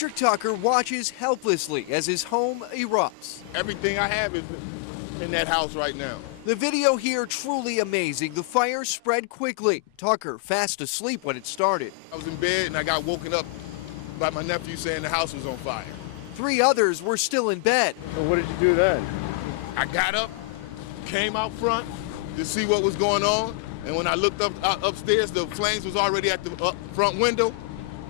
Patrick Tucker watches helplessly as his home erupts. Everything I have is in that house right now. The video here truly amazing. The fire spread quickly. Tucker fast asleep when it started. I was in bed and I got woken up by my nephew saying the house was on fire. 3 others were still in bed. So what did you do then? I got up, came out front to see what was going on, and when I looked upstairs, the flames was already at the front window.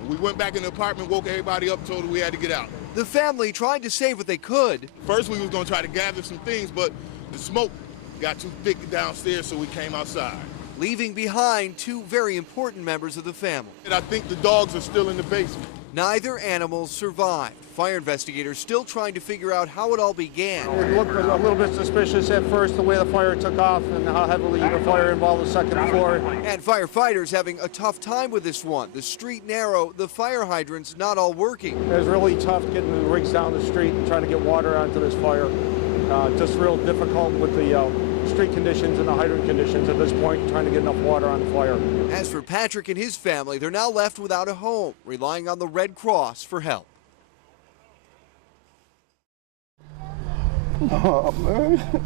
We went back in the apartment, woke everybody up, told them we had to get out. The family tried to save what they could. First we was gonna try to gather some things, but the smoke got too thick downstairs, so we came outside. Leaving behind 2 very important members of the family. And I think the dogs are still in the basement. Neither animal survived. Fire investigators still trying to figure out how it all began. It looked a little bit suspicious at first, the way the fire took off and how heavily the fire involved the second floor. And firefighters having a tough time with this one. The street narrow, the fire hydrants not all working. It was really tough getting the rigs down the street and trying to get water onto this fire. Just real difficult with the street conditions and the hydrant conditions at this point, trying to get enough water on the fire. As for Patrick and his family, they're now left without a home, relying on the Red Cross for help. Oh, man.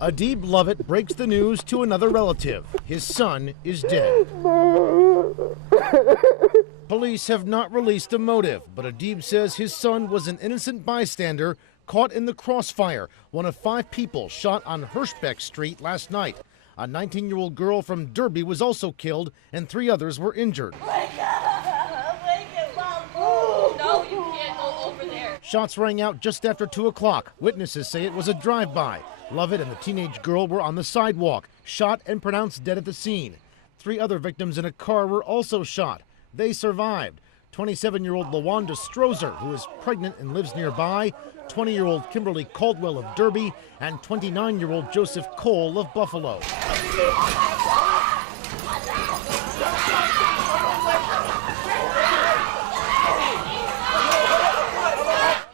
Adib Lovett breaks the news to another relative. His son is dead. Police have not released a motive, but Adib says his son was an innocent bystander caught in the crossfire, one of 5 people shot on Hirschbeck Street last night. A 19-year-old girl from Derby was also killed, and 3 others were injured. Wake up! Wake up, Mom! No, you can't go over there. Shots rang out just after 2 o'clock. Witnesses say it was a drive-by. Lovett and the teenage girl were on the sidewalk, shot and pronounced dead at the scene. 3 other victims in a car were also shot. They survived. 27-year-old LaWanda Strozer, who is pregnant and lives nearby, 20-year-old Kimberly Caldwell of Derby, and 29-year-old Joseph Cole of Buffalo.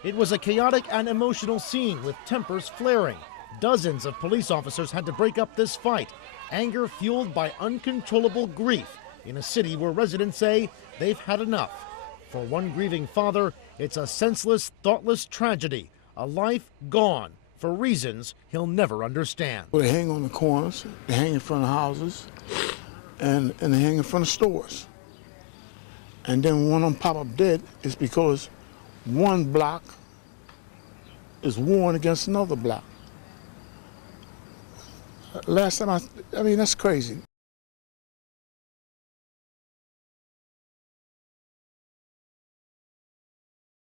It was a chaotic and emotional scene with tempers flaring. Dozens of police officers had to break up this fight, anger fueled by uncontrollable grief in a city where residents say they've had enough. For one grieving father, it's a senseless, thoughtless tragedy, a life gone for reasons he'll never understand. Well, they hang on the corners, they hang in front of houses, and they hang in front of stores. And then when one of them pop up dead, it's because one block is warned against another block. Last time I mean, that's crazy.